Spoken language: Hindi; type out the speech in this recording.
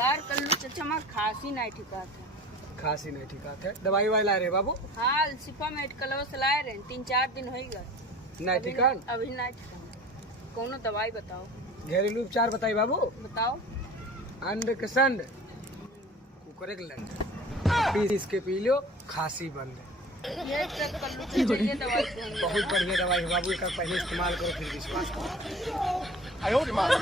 यार कल चाचा माँ खांसी नहीं ठिका था। खांसी नहीं ठीक है, दवाई वाई ला रहे बाबू? हाँ सिपा मेडिकल से लाए रहे 3-4 दिन हो गए नहीं ठीक है, अभी नहीं ठिका। कौनो दवाई बताओ। घरेलू उपचार बताई बाबू। बताओ। अंड के संड कुकर एक लंड पीस के पी लो, खांसी बंद। ये सब कल्लू चाचा ये दवाई तो हम बहुत बढ़िया दवाई है बाबू, एक पहले इस्तेमाल करो फिर विश्वास करो।